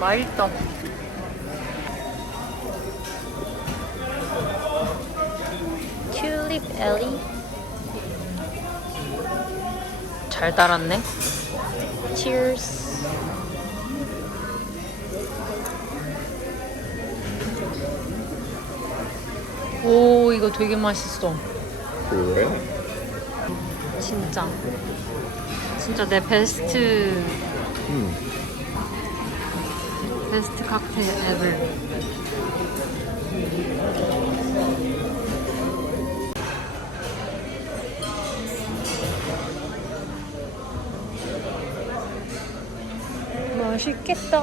맛있어. 튤립 엘리. 잘 달았네. Cheers. 오, 이거 되게 맛있어. 그래? 진짜 내 베스트 칵테일 ever. 맛있겠다.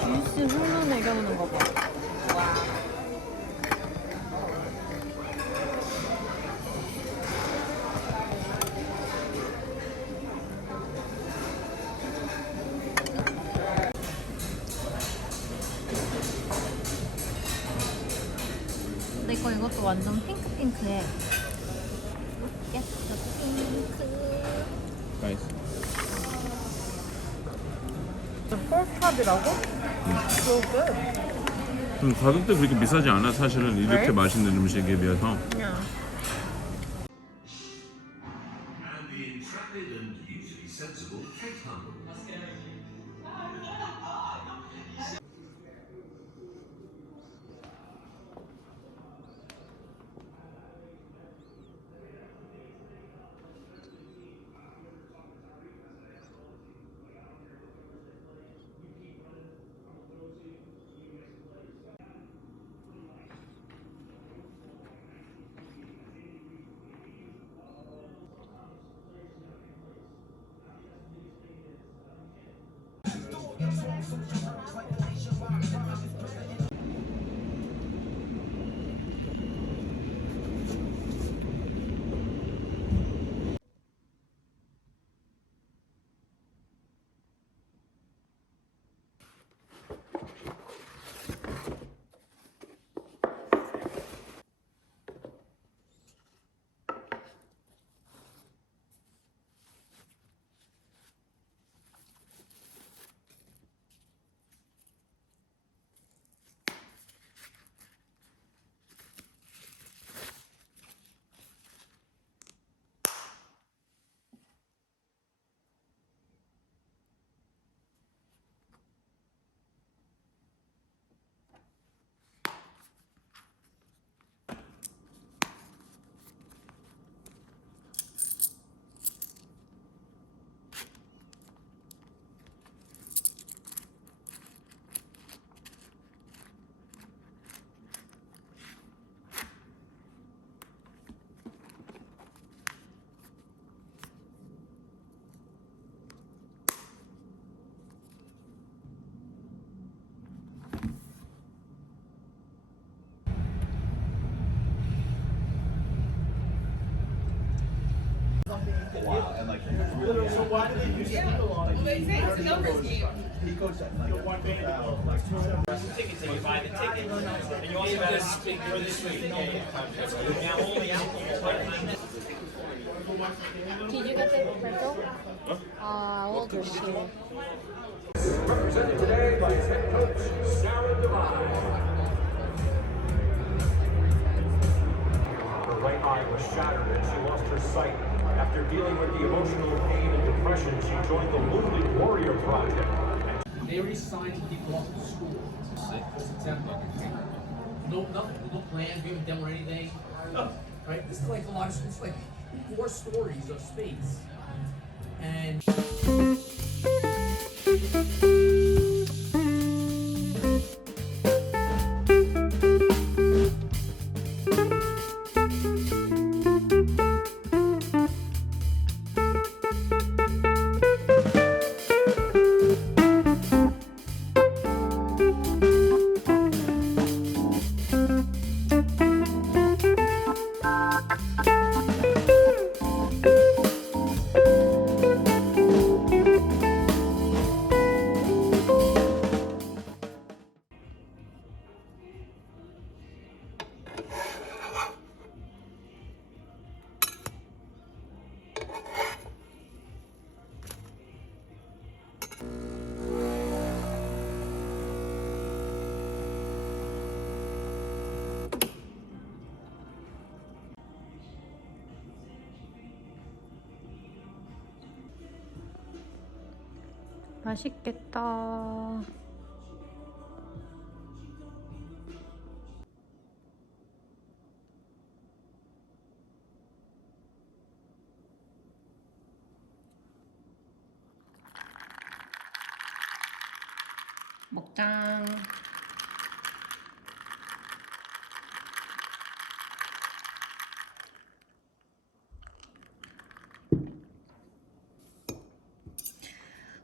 주스 흘러내려오는 거 봐. 근데 이것도 완전 핑크핑크해. 예뻐 핑크. 나이스. 폴탑이라고? So good. 가격도 그렇게 비싸지 않아 사실은 이렇게 Right? 맛있는 음식에 비해서. Yeah. And the intrepid and usually sensible Kate Humble. So why do they use people on? Well, they say it's a numbers game. He coached at like one band tickets and you buy the ticket. And you also got to speak for this week. Now only Did you get the pretzel? I will do shit. Represented today by head coach Sarah Devine. Her right eye was shattered and she lost her sight. After dealing with the emotional pain and depression, she joined the Movement Warrior Project. They already signed people off to school for September. No, nothing, no plans, we haven't done anything. Right? This is like a lot of schools, like 4 stories of space. And 맛있겠다. 먹장.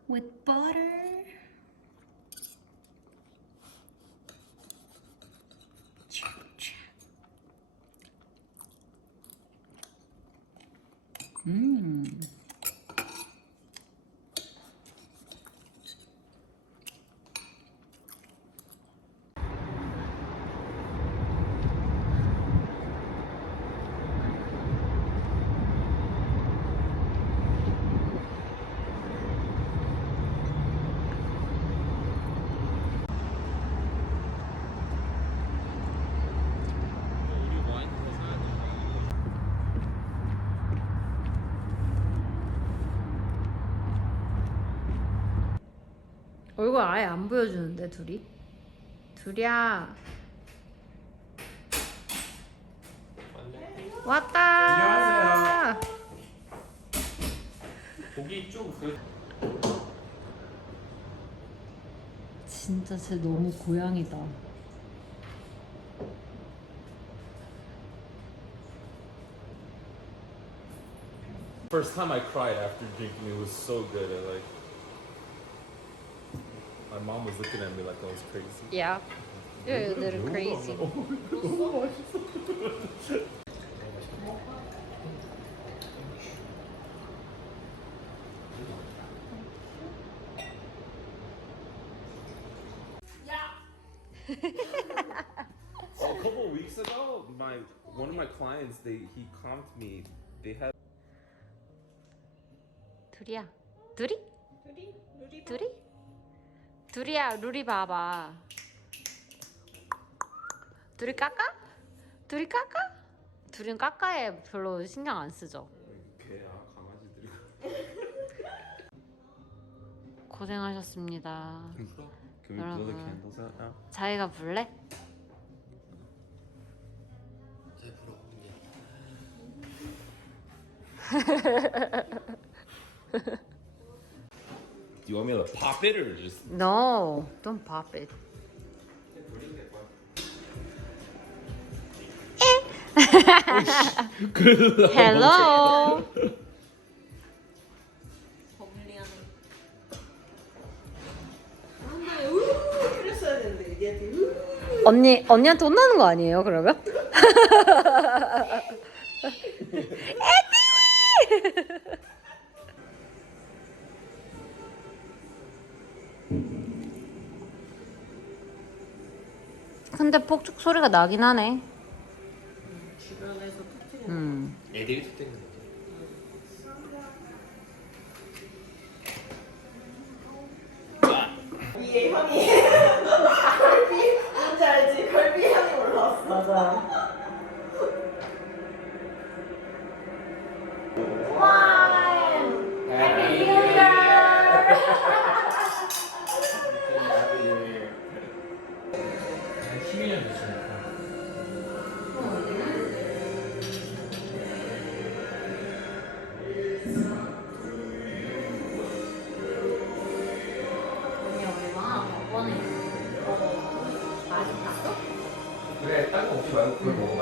With butter. 얼굴 아예 안 보여주는데 둘이? 둘이야. 왔다. 안녕하세요. 고기 좀 진짜 쟤 너무 고양이다. First time I cried after drinking, it was so good. My mom was looking at me like I was crazy. Yeah. You're a little crazy. A couple of weeks ago, one of my clients, he comped me. They had 둘이야. 둘이? 둘이? 둘이야. 루리 봐봐. 둘이 까까? 둘이 까까? 둘은 까까에 별로 신경 안 쓰죠. 개야 강아지들이. 고생하셨습니다. Can we blow the candles out now? 자기가 불래? Do you want me to pop it or just? No, don't pop it. Hello. 언니한테 혼나는 거 아니에요, 그러면? 근데 폭죽 소리가 나긴 하네. 주변에서 터뜨려. 애들이 툭 떼는 거지. 위에 향이 걸비 뭔지 알지? 걸비 향이 올라왔어. 맞아. 그래, 딴거 먹지 말고 그걸 먹어.